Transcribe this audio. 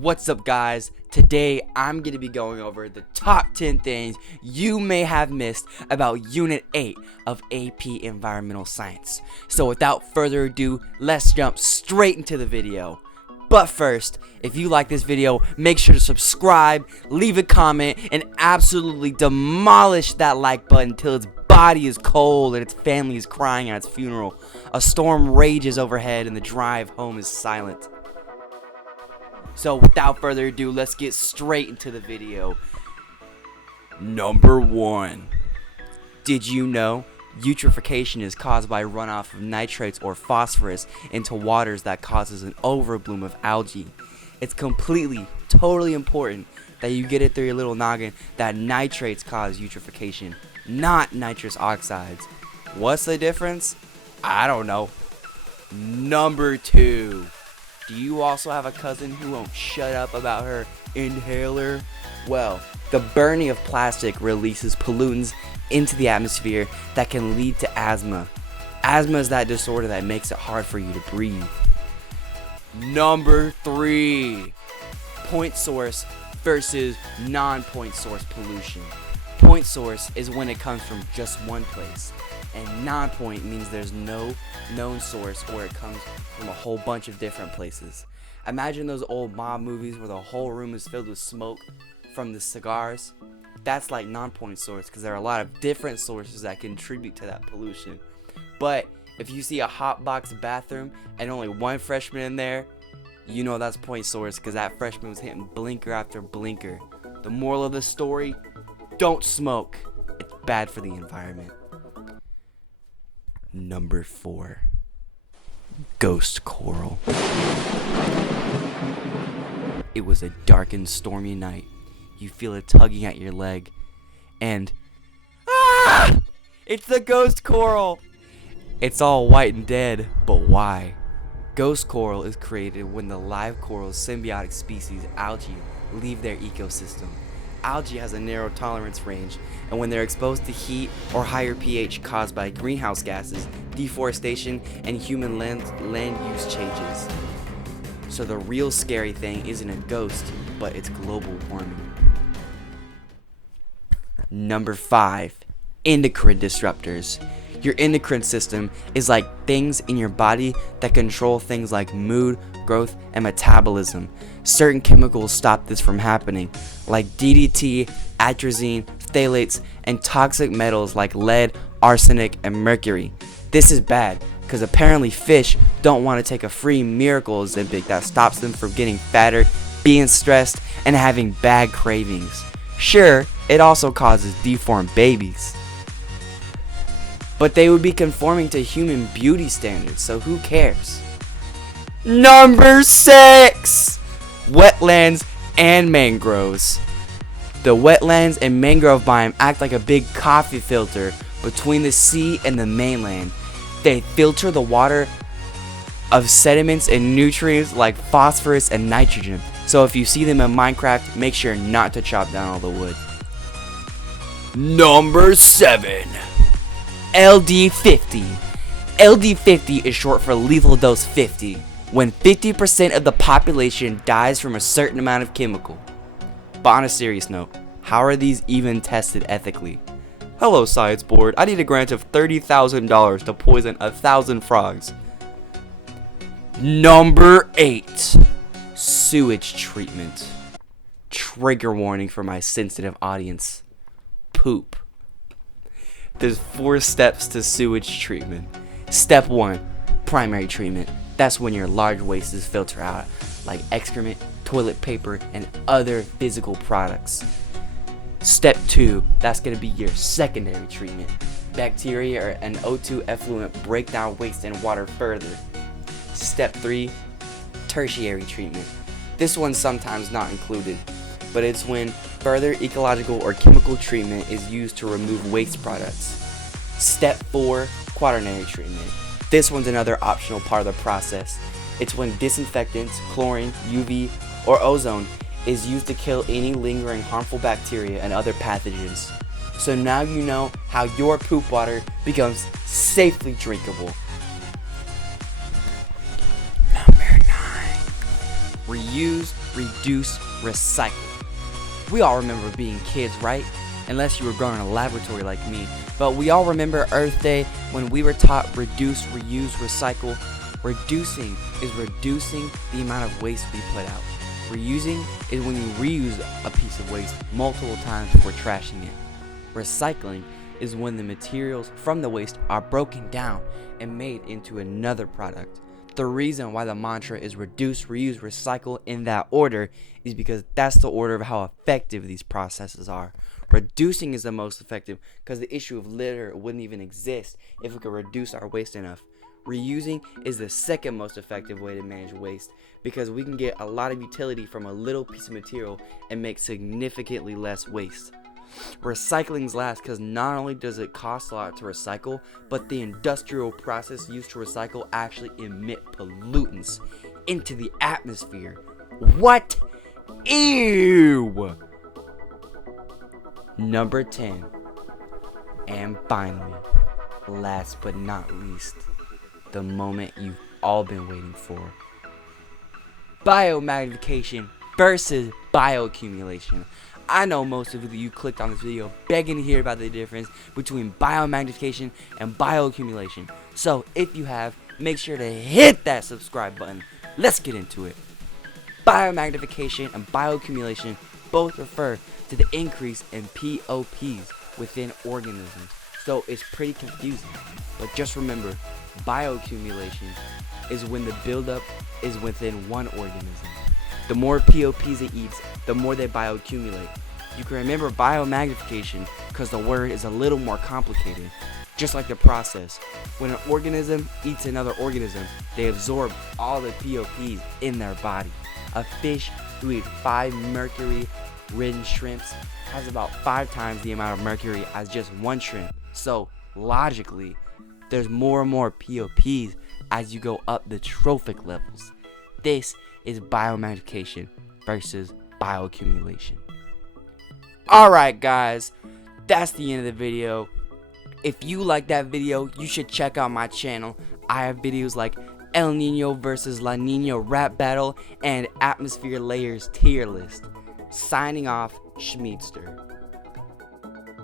What's up, guys? Today I'm going to be going over the top 10 things you may have missed about Unit 8 of AP Environmental Science. So without further ado, let's jump straight into the video. But first, if you like this video, make sure to subscribe, leave a comment, and absolutely demolish that like button till its body is cold and its family is crying at its funeral. A storm rages overhead and the drive home is silent. So without further ado, let's get straight into the video. Number 1. Did you know eutrophication is caused by runoff of nitrates or phosphorus into waters that causes an overbloom of algae? It's totally important that you get it through your little noggin that nitrates cause eutrophication, not nitrous oxides. What's the difference? I don't know. Number 2. Do you also have a cousin who won't shut up about her inhaler? Well, the burning of plastic releases pollutants into the atmosphere that can lead to asthma. Asthma is that disorder that makes it hard for you to breathe. Number 3. Point source versus non-point source pollution. Point source is when it comes from just one place, and non-point means there's no known source or it comes from a whole bunch of different places. Imagine those old mob movies where the whole room is filled with smoke from the cigars. That's like non-point source because there are a lot of different sources that contribute to that pollution. But if you see a hot box bathroom and only one freshman in there, you know that's point source because that freshman was hitting blinker after blinker. The moral of the story: don't smoke. It's bad for the environment. Number 4. Ghost coral. It was a dark and stormy night. You feel it tugging at your leg, and it's the ghost coral! It's all white and dead, but why? Ghost coral is created when the live coral's symbiotic species, algae, leave their ecosystem. Algae has a narrow tolerance range, and when they're exposed to heat or higher pH caused by greenhouse gases, deforestation, and human land use changes. So the real scary thing isn't a ghost, but it's global warming. Number 5. Endocrine disruptors. Your endocrine system is like things in your body that control things like mood, growth, and metabolism. Certain chemicals stop this from happening, like DDT, atrazine, phthalates, and toxic metals like lead, arsenic, and mercury. This is bad because apparently fish don't want to take a free miracle Ozempic that stops them from getting fatter, being stressed, and having bad cravings. Sure, it also causes deformed babies, but they would be conforming to human beauty standards, so who cares? Number 6. Wetlands and mangroves. The wetlands and mangrove biome act like a big coffee filter between the sea and the mainland. They filter the water of sediments and nutrients like phosphorus and nitrogen. So if you see them in Minecraft, make sure not to chop down all the wood. Number 7. LD50. LD50 is short for lethal dose 50, when 50% of the population dies from a certain amount of chemical. But on a serious note, how are these even tested ethically? Hello, Science Board. I need a grant of $30,000 to poison 1,000 frogs. Number 8. Sewage treatment. Trigger warning for my sensitive audience. Poop. There's 4 steps to sewage treatment. Step 1. Primary treatment. That's when your large wastes filter out, like excrement, toilet paper, and other physical products. Step 2. That's going to be your secondary treatment. Bacteria and O2 effluent break down waste and water further. Step 3. Tertiary treatment. This one's sometimes not included, but it's when further ecological or chemical treatment is used to remove waste products. Step 4. Quaternary treatment. This one's another optional part of the process. It's when disinfectants, chlorine, UV, or ozone is used to kill any lingering harmful bacteria and other pathogens. So now you know how your poop water becomes safely drinkable. Number 9. Reuse, reduce, recycle. We all remember being kids, right? Unless you were growing in a laboratory like me. But we all remember Earth Day when we were taught reduce, reuse, recycle. Reducing is reducing the amount of waste we put out. Reusing is when you reuse a piece of waste multiple times before trashing it. Recycling is when the materials from the waste are broken down and made into another product. The reason why the mantra is reduce, reuse, recycle in that order is because that's the order of how effective these processes are. Reducing is the most effective because the issue of litter wouldn't even exist if we could reduce our waste enough. Reusing is the second most effective way to manage waste because we can get a lot of utility from a little piece of material and make significantly less waste. Recycling's last because not only does it cost a lot to recycle, but the industrial process used to recycle actually emit pollutants into the atmosphere. What? Ew! Number 10. And finally, last but not least, the moment you've all been waiting for. Biomagnification versus bioaccumulation. I know most of you clicked on this video begging to hear about the difference between biomagnification and bioaccumulation. So if you have, make sure to hit that subscribe button. Let's get into it. Biomagnification and bioaccumulation both refer to the increase in POPs within organisms. So it's pretty confusing. But just remember, bioaccumulation is when the buildup is within one organism. The more POPs it eats, the more they bioaccumulate. You can remember biomagnification because the word is a little more complicated. Just like the process, when an organism eats another organism, they absorb all the POPs in their body. A fish who eats 5 mercury-ridden shrimps has about 5 times the amount of mercury as just one shrimp. So, logically, there's more and more POPs as you go up the trophic levels. This is biomagnification versus bioaccumulation. Alright guys, that's the end of the video. If you like that video, you should check out my channel. I have videos like El Nino versus La Nina rap battle and atmosphere layers tier list. Signing off, Schmeedster.